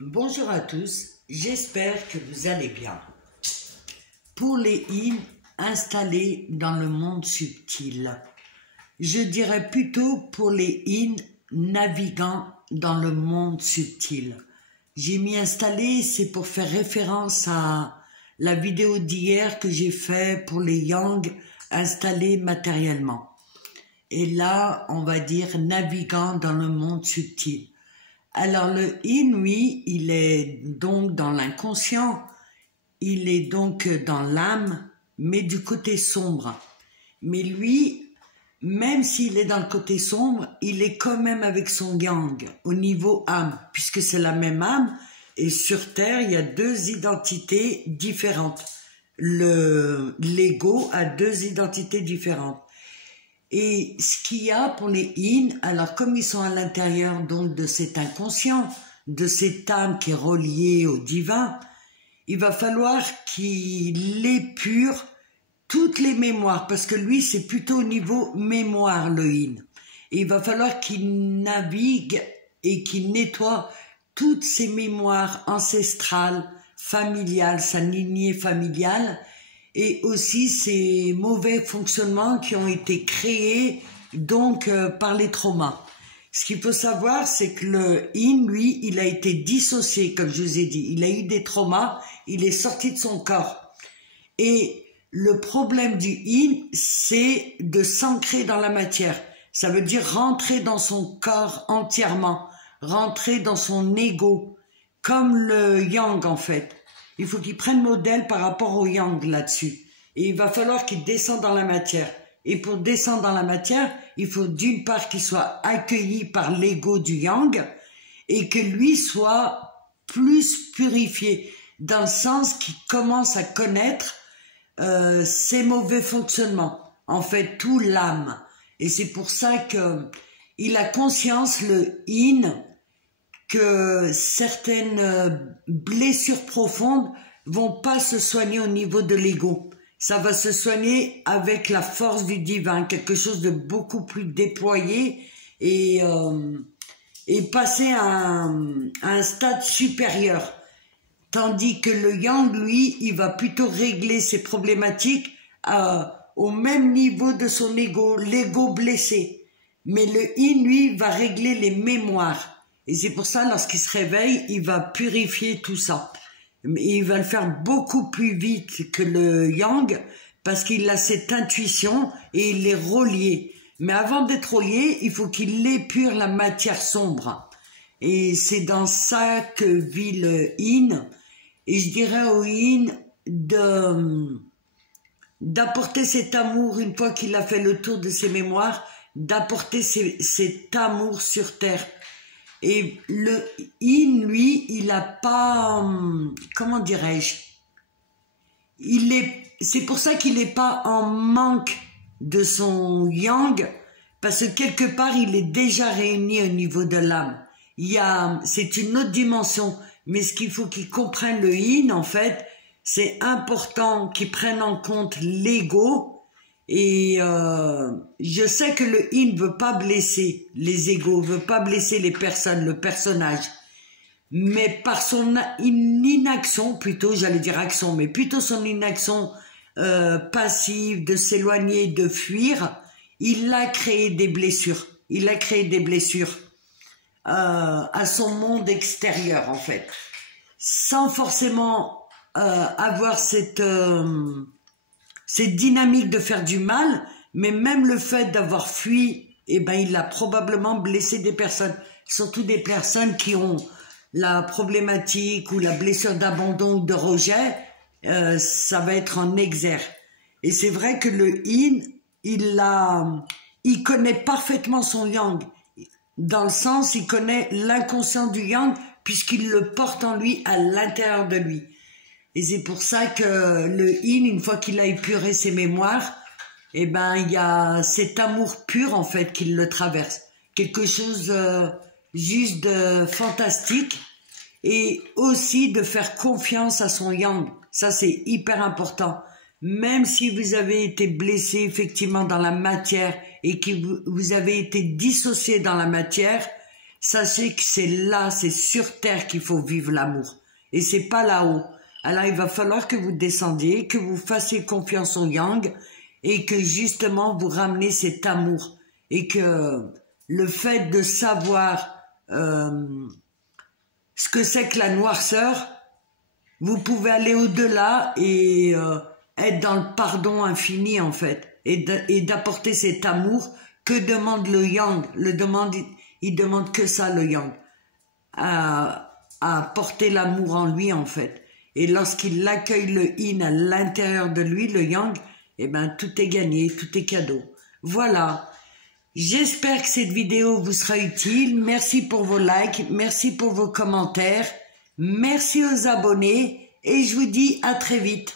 Bonjour à tous, j'espère que vous allez bien. Pour les yin installés dans le monde subtil, je dirais plutôt pour les yin naviguant dans le monde subtil. J'ai mis installé, c'est pour faire référence à la vidéo d'hier que j'ai fait pour les yang installés matériellement. Et là, on va dire naviguant dans le monde subtil. Alors le yin, lui, il est donc dans l'inconscient, il est donc dans l'âme, mais du côté sombre. Mais lui, même s'il est dans le côté sombre, il est quand même avec son yang, au niveau âme, puisque c'est la même âme, et sur Terre, il y a deux identités différentes. L'ego a deux identités différentes. Et ce qu'il y a pour les yin, alors comme ils sont à l'intérieur donc de cet inconscient, de cette âme qui est reliée au divin, il va falloir qu'il épure toutes les mémoires, parce que lui c'est plutôt au niveau mémoire le yin. Et il va falloir qu'il navigue et qu'il nettoie toutes ses mémoires ancestrales, familiales, sa lignée familiale, et aussi ces mauvais fonctionnements qui ont été créés donc par les traumas. Ce qu'il faut savoir, c'est que le yin, lui, il a été dissocié, comme je vous ai dit. Il a eu des traumas, il est sorti de son corps. Et le problème du yin, c'est de s'ancrer dans la matière. Ça veut dire rentrer dans son corps entièrement, rentrer dans son ego, comme le yang en fait. Il faut qu'il prenne modèle par rapport au yang là-dessus. Et il va falloir qu'il descende dans la matière. Et pour descendre dans la matière, il faut d'une part qu'il soit accueilli par l'ego du yang et que lui soit plus purifié, dans le sens qu'il commence à connaître ses mauvais fonctionnements. En fait, tout l'âme. Et c'est pour ça que il a conscience, le yin, que certaines blessures profondes vont pas se soigner au niveau de l'ego. Ça va se soigner avec la force du divin, quelque chose de beaucoup plus déployé et passer à un stade supérieur. Tandis que le yang, lui, il va plutôt régler ses problématiques au même niveau de son ego, l'ego blessé. Mais le yin, lui, va régler les mémoires. Et c'est pour ça, lorsqu'il se réveille, il va purifier tout ça. Et il va le faire beaucoup plus vite que le yang, parce qu'il a cette intuition et il est relié. Mais avant d'être relié, il faut qu'il épure la matière sombre. Et c'est dans ça que vit le yin. Et je dirais au yin d'apporter cet amour, une fois qu'il a fait le tour de ses mémoires, d'apporter cet amour sur Terre. Et le yin, lui, il n'a pas, comment dirais-je, c'est pour ça qu'il n'est pas en manque de son yang, parce que quelque part, il est déjà réuni au niveau de l'âme. C'est une autre dimension, mais ce qu'il faut qu'il comprenne le yin, en fait, c'est important qu'il prenne en compte l'ego. Et je sais que le yin ne veut pas blesser les égos, ne veut pas blesser les personnes, le personnage. Mais par son inaction, plutôt, j'allais dire action, mais plutôt son inaction passive, de s'éloigner, de fuir, il a créé des blessures. Il a créé des blessures à son monde extérieur, en fait. Sans forcément avoir cette dynamique de faire du mal, mais même le fait d'avoir fui, eh ben, il a probablement blessé des personnes, surtout des personnes qui ont la problématique ou la blessure d'abandon ou de rejet, ça va être en exergue. Et c'est vrai que le yin, il connaît parfaitement son yang, dans le sens, il connaît l'inconscient du yang, puisqu'il le porte en lui, à l'intérieur de lui. Et c'est pour ça que le yin, une fois qu'il a épuré ses mémoires, eh ben, il y a cet amour pur, en fait, qui le traverse. Quelque chose juste de fantastique. Et aussi de faire confiance à son yang. Ça, c'est hyper important. Même si vous avez été blessé, effectivement, dans la matière et que vous avez été dissocié dans la matière, sachez que c'est là, c'est sur terre qu'il faut vivre l'amour. Et c'est pas là-haut. Alors il va falloir que vous descendiez, que vous fassiez confiance au yang et que justement vous ramenez cet amour. Et que le fait de savoir ce que c'est que la noirceur, vous pouvez aller au-delà et être dans le pardon infini en fait. Et d'apporter cet amour que demande le yang. Il demande que ça le yang. À porter l'amour en lui en fait. Et lorsqu'il accueille le yin à l'intérieur de lui, le yang, eh ben tout est gagné, tout est cadeau. Voilà. J'espère que cette vidéo vous sera utile. Merci pour vos likes, merci pour vos commentaires, merci aux abonnés et je vous dis à très vite.